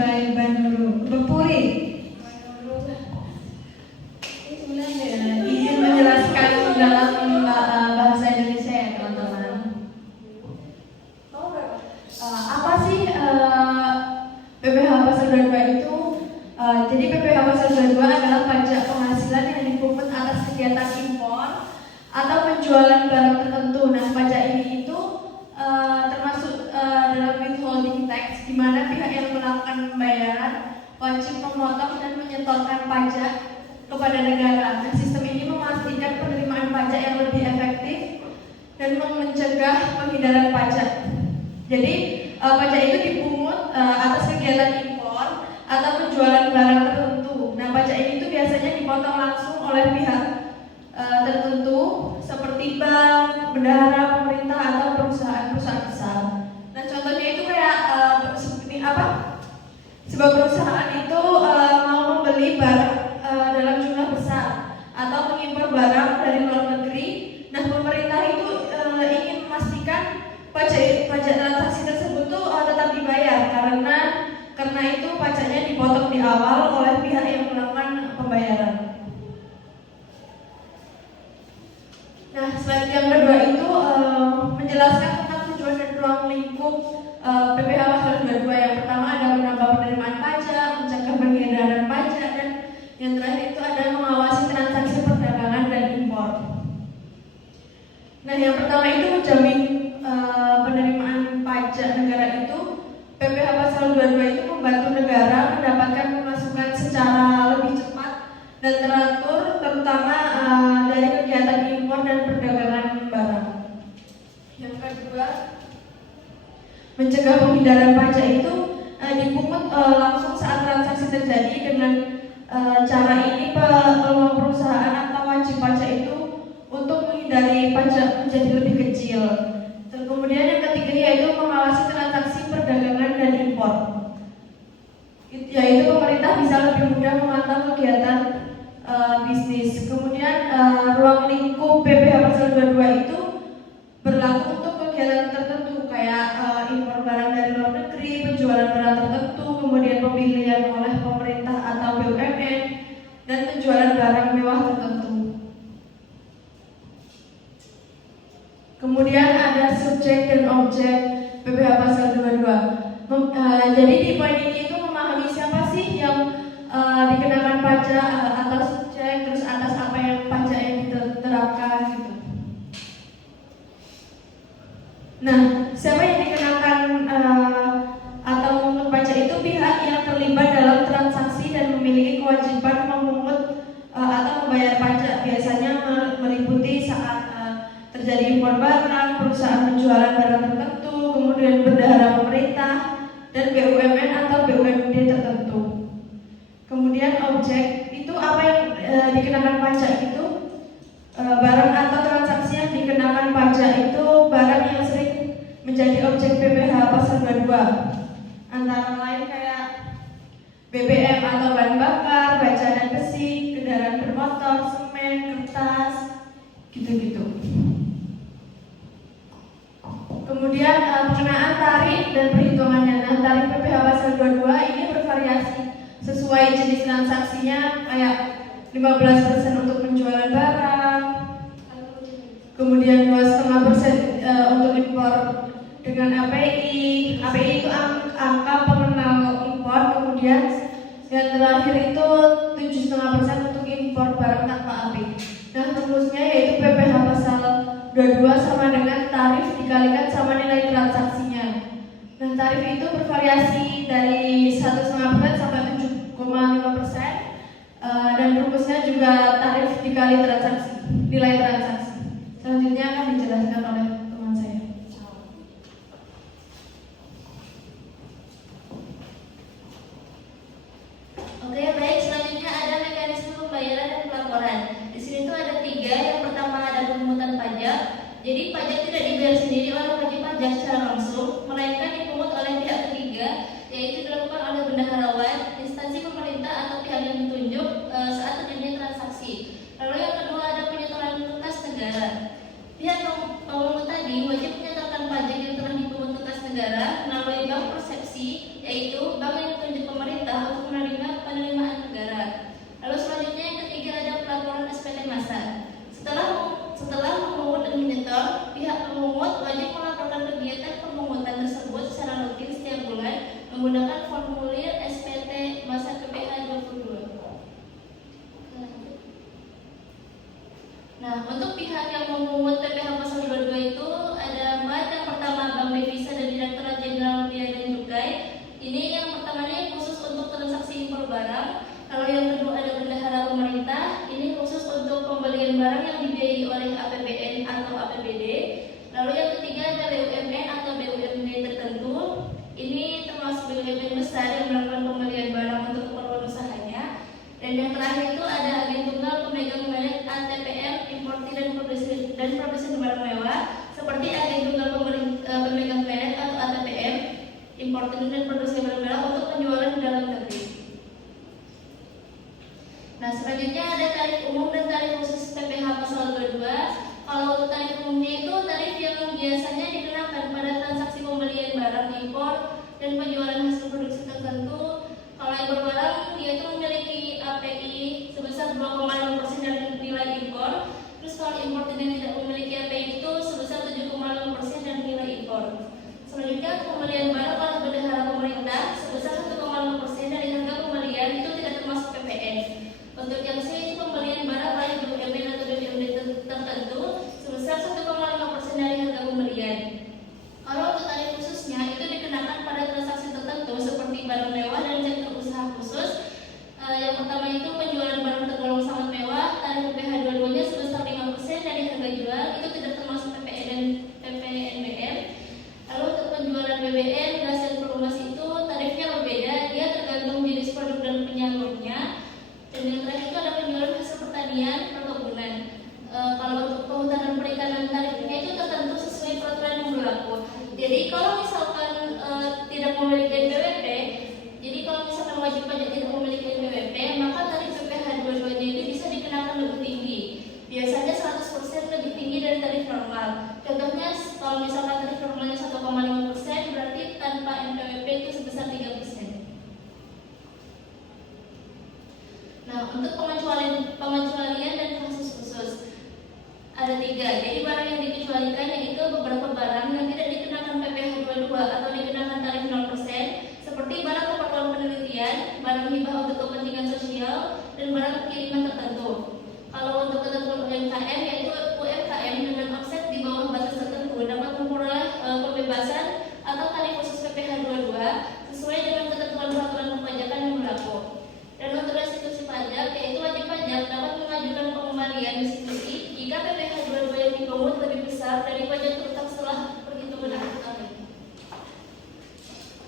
by Banuru Bepuri. Izin menjelaskan dalam bahasa Indonesia ya teman-teman. Apa sih PPh pasal 22 itu? Jadi PPh pasal 22 adalah pajak penghasilan yang dipungut atas kegiatan impor atau penjualan barang tertentu. Nah, pajak ini itu termasuk dalam withholding tax, di mana pihak yang melakukan pembayaran wajib memotong dan menyetorkan pajak kepada negara. Nah, sistem ini memastikan penerimaan pajak yang lebih efektif dan mencegah penghindaran pajak. Jadi pajak itu dipungut atas kegiatan impor atau penjualan barang tertentu. Nah, pajak ini tuh biasanya dipotong langsung oleh pihak tertentu seperti bank, bendahara, pemerintah atau perusahaan-perusahaan besar. Nah, contohnya itu kayak seperti apa? Sebuah perusahaan itu mau membeli barang dalam jumlah besar atau mengimpor barang dari luar negeri. Nah, pemerintah itu ingin memastikan pajak transaksi tersebut tuh tetap dibayar karena itu pajaknya dipotong di awal oleh pihak yang melakukan pembayaran. Nah, slide yang kedua itu menjelaskan tentang tujuan dan ruang lingkup PPh pasal 22. Yang pertama ada menambah penerimaan pajak, mencegah penghindaran pajak, dan yang terakhir itu ada mengawasi transaksi perdagangan dan impor. Nah, yang pertama itu menjamin penerimaan pajak negara itu. PPh pasal 22 itu membantu negara mendapatkan pemasukan secara lebih cepat dan teratur, terutama dari kegiatan impor dan perdagangan barang. Yang kedua, mencegah penghindaran pajak itu dipungut langsung saat transaksi terjadi. Dengan cara ini peluang perusahaan atau wajib pajak itu untuk menghindari pajak menjadi lebih kecil. Dan kemudian yang ketiga yaitu mengawasi transaksi perdagangan dan impor, yaitu pemerintah bisa lebih mudah memantau kegiatan bisnis. Kemudian ruang lingkup PPh pasal 22 itu berlaku untuk kegiatan tertentu kayak impor barang dari luar negeri, penjualan barang tertentu, kemudian pembelian oleh pemerintah atau BUMN, dan penjualan barang mewah tertentu. Kemudian ada subjek dan objek PPh pasal 22. Jadi di poin ini itu memahami siapa sih yang dikenakan pajak atas subjek, terus atas apa yang pajak yang diterapkan gitu. Nah, siapa yang dikenakan atau memungut pajak itu pihak yang terlibat dalam transaksi dan memiliki kewajiban memungut atau membayar pajak. Biasanya meliputi saat terjadi impor barang, perusahaan penjualan barang tertentu, kemudian bendahara pemerintah, dan BUMN atau BUMD tertentu. Kemudian objek itu apa yang dikenakan pajak itu barang atau transaksi yang dikenakan pajak itu barang yang sering menjadi objek PPh pasal 22, antara lain kayak BBM atau bahan bakar, baja dan besi, kendaraan bermotor, semen, kertas, gitu-gitu. Kemudian pengenaan tarif dan perhitungannya. Nah, tarif PPh pasal 22 ini bervariasi sesuai jenis transaksinya, kayak 15% untuk penjualan barang, kemudian 2,5% untuk impor dengan API. API itu angka pengenal impor. Kemudian yang terakhir itu 7,5% untuk impor barang tanpa API. Nah, rumusnya yaitu PPh pasal 22 sama dengan tarif dikalikan sama nilai transaksinya. Nah, tarif itu bervariasi dari 1,5% sampai 7,5%, dan rumusnya juga tarif dikali transaksi, nilai transaksi. Selanjutnya akan dijelaskan oleh teman saya. Oke, baik. Selanjutnya ada mekanisme pembayaran dan pelaporan. Di sini tuh ada 3. Yang pertama ada pemungutan pajak. Jadi pajak tidak dibayar sendiri oleh wajib pajak secara langsung, melainkan dipungut oleh pihak ketiga, yaitu dilakukan oleh bendaharawan, instansi pemerintah atau pihak yang ditunjuk saat terjadinya transaksi. Lalu yang kedua ada penyetoran tugas negara. Pihak pemungut tadi wajib menyetorkan pajak yang telah dipungut tugas negara melalui bank persepsi, yaitu bank yang ditunjuk BUMN besar yang melakukan pembelian barang untuk keperluan usahanya. Dan yang terakhir itu ada agen tunggal pemegang merek ATPM, importir dan produsen barang mewah, seperti agen tunggal pemegang merek atau ATPM, importir dan produsen barang mewah untuk penjualan di dalam negeri. Nah, selanjutnya ada tarif umum dan tarif khusus PPh pasal 22. Kalau untuk tarif umumnya itu tarif yang biasanya dikenakan pada transaksi pembelian barang impor dan penjualan hasil produksi tertentu. Kalau impor barang dia itu memiliki API sebesar 2,5% dari nilai impor. Terus kalau impor tidak memiliki API itu sebesar 7,5% dari nilai impor. Selanjutnya pembelian barang oleh bendahara pemerintah sebesar 1,5% dari harga pembelian itu tidak termasuk PPN. Untuk yang C itu pembelian barang oleh BUMN atau BUMD tertentu sebesar 1,5% dari harga pembelian. Kalau untuk tarif khususnya itu dikenakan pada transaksi tertentu seperti barang mewah dan sektor usaha khusus. Yang pertama itu penjualan barang tergolong sangat mewah, tarif PPh 22-nya sebesar 5% dari harga jual, itu tidak termasuk PPN dan PPNBM. Lalu untuk penjualan BBM, gas dan formasi itu tarifnya berbeda, dia tergantung jenis produk dan penyalurnya. Dan yang terakhir itu ada penjualan hasil pertanian perkebunan. Kalau untuk kehutanan perikanan tarifnya itu tertentu sesuai peraturan yang berlaku. Jadi kalau misalkan tidak memiliki NPWP, jadi kalau misalkan wajib pajak tidak memiliki NPWP, maka tarif PPh 22-nya itu bisa dikenakan lebih tinggi. Biasanya 100% lebih tinggi dari tarif normal. Contohnya kalau misalkan tarif normalnya 1,5%, berarti tanpa NPWP itu sebesar 3%. Nah, untuk pengecualian dan kasus khusus ada 3. Jadi barang yang dikecualikan yaitu beberapa barang yang tidak dikenakan PPh 22 atau dikenakan tarif 0%, seperti barang keperluan penelitian, barang hibah untuk kepentingan sosial, dan barang kiriman tertentu. Kalau untuk ketentuan UMKM yaitu UMKM dengan omset di bawah batas tertentu dapat memperoleh pembebasan atau tarif khusus PPh 22 sesuai dengan ketentuan peraturan perpajakan yang berlaku. Dan untuk restitusi pajak, yaitu wajib pajak dapat mengajukan pengembalian restitusi jika PPh 22 yang dipungut lebih besar dari pajak terutang setelah perhitungan akhir tahun.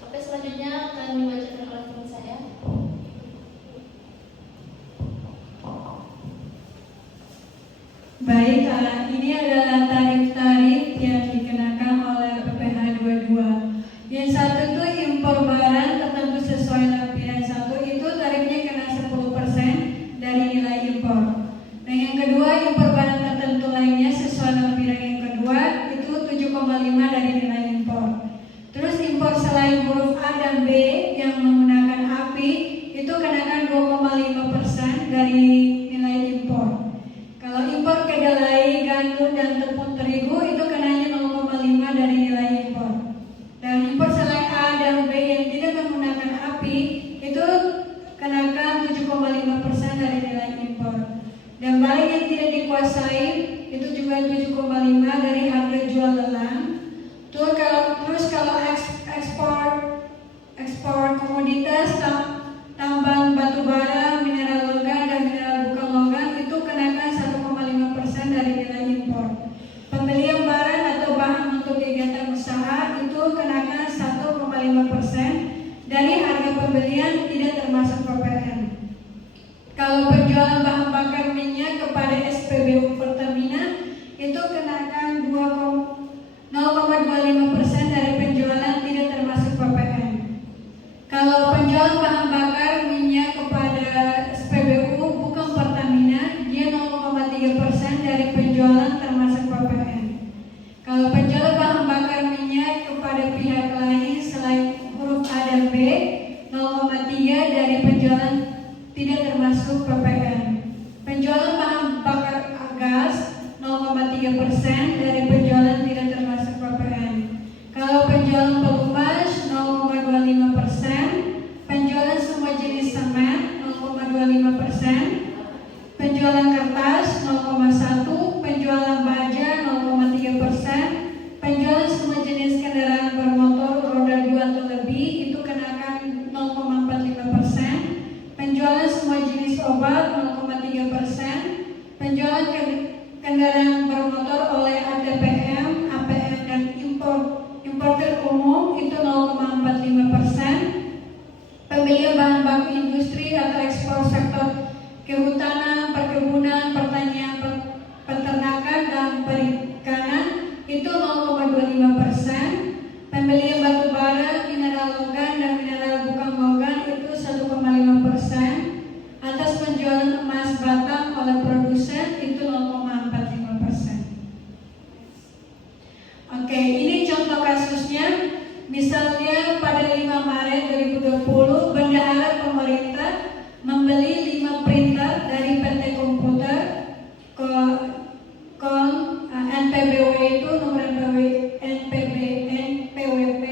Oke, selanjutnya akan dibacakan oleh teman saya. Baik, ini adalah tarif-tarif yang dikenakan oleh PPh 22. Yang satu itu impor barang tertentu sesuai lampiran 1 itu tarifnya kena 10% dari nilai impor. Dan yang kedua impor barang tertentu lainnya sesuai lampiran yang kedua itu 7,5 dari nilai impor. Terus impor selain huruf A dan B yang menggunakan API itu kenakan 2,5% dari nilai impor. Kalau impor kedelai, gandum, dan tepung terigu itu kenanya 0,5 dari nilai impor. Dan impor selain A dan B yang tidak menggunakan API itu kenakan 7,5% dari nilai impor. Dan barang yang tidak dikuasai itu juga 7,5 dari harga jual lelang. Terus kalau ekspor komoditas tambang batu bara, mineral logam dan mineral bukan logam itu kenakan 1,5% dari nilai impor. Pembelian barang atau bahan untuk kegiatan usaha itu kenakan 1,5% dari harga pembelian, tidak termasuk PPN. Kalau penjualan bahan bakar minyak kepada SPBU Pertamina itu kenakan 0,25% dari penjualan, tidak termasuk PPN. Kalau penjualan bahan bakar minyak kepada SPBU bukan Pertamina, dia 0,3% dari penjualan termasuk PPN. Kalau penjualan bahan bakar minyak kepada pihak lain selain huruf A dan B, 0,3 dari penjualan tidak termasuk PPN. Penjualan bahan bakar gas 0,3% dari penjualan tidak termasuk PPN. Kalau penjualan pelumas 0,25%, penjualan semua jenis semen 0,25%, penjualan kertas 0,1%, penjualan baja 0,3%, penjualan semua jenis kendaraan bermotor roda 2 atau lebih itu kenakan 0,45%, penjualan semua jenis obat 0,3%, penjualan kendaraan bermotor oleh ATPM, APM dan importer umum itu 0,45%, ayat 2020, bendahara pemerintah membeli 5 printer dari PT Komputer NPBW itu nomor NPWP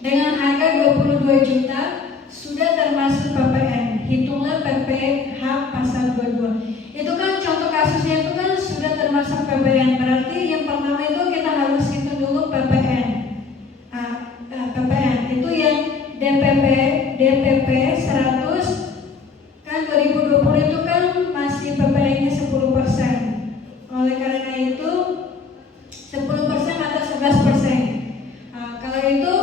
dengan harga 22 juta sudah termasuk PPN. Hitunglah PPh pasal 22. Itu kan contoh kasusnya itu kan sudah termasuk PPN. Berarti yang pertama itu kita harus hitung dulu PPN. PPN itu yang DPP 100 kan 2020 itu kan masih PPN-nya 10%. Oleh karena itu 10% atau 11%. Kalau itu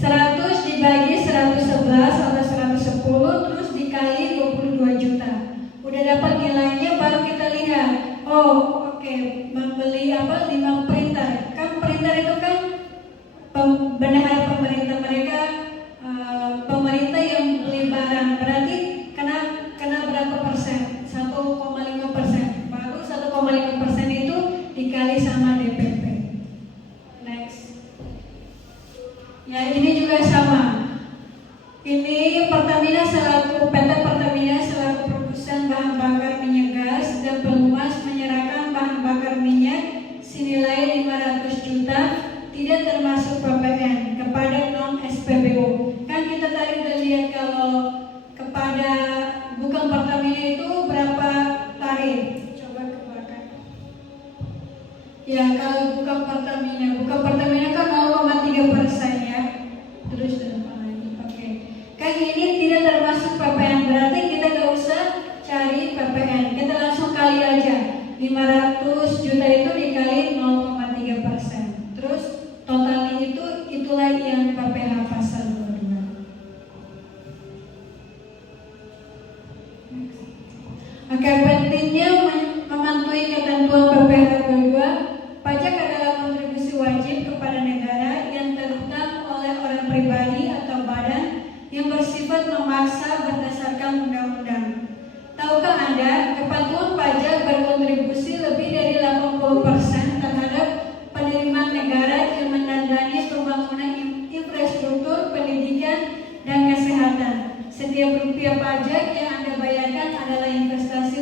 100 dibagi 111 atau 110 terus dikali 22 juta. Udah dapat nilainya baru kita lihat. Oh, oke, membeli 5 printer. Kan printer itu kan bendahara pemerintah mereka pemerintah yang beli barang. Berarti kena berapa persen? 1,5%. Baru 1,5% itu dikali sama DPP. Next. Ya, ini juga sama. Ini Pertamina selaku PT Pertamina selaku produsen bahan bakar minyak gas dan pelumas menyerahkan bahan bakar minyak senilai 500 juta tidak termasuk PPN kepada non SPBU. Kan kita tadi udah lihat kalau kepada bukan Pertamina itu berapa tarif? Coba ke belakang. Ya, kalau bukan Pertamina kan 0,3% ya. Terus dan lagi. Oke. Kan ini tidak termasuk PPN, berarti kita gak usah cari PPN. Kita langsung kali aja. 500 juta itu dikali 0,3%. Terus totalnya itulah yang PPh pasal 22. Oke, pentingnya mematuhi ketentuan PPh 22. Pajak adalah kontribusi wajib kepada negara yang terutang oleh orang pribadi atau badan yang bersifat memaksa berdasarkan undang-undang. Tahukah Anda, kepatuhan pajak berkontribusi lebih dari 80% terhadap penerimaan negara yang mendandani pembangunan infrastruktur, pendidikan, dan kesehatan. Setiap rupiah pajak yang Anda bayarkan adalah investasi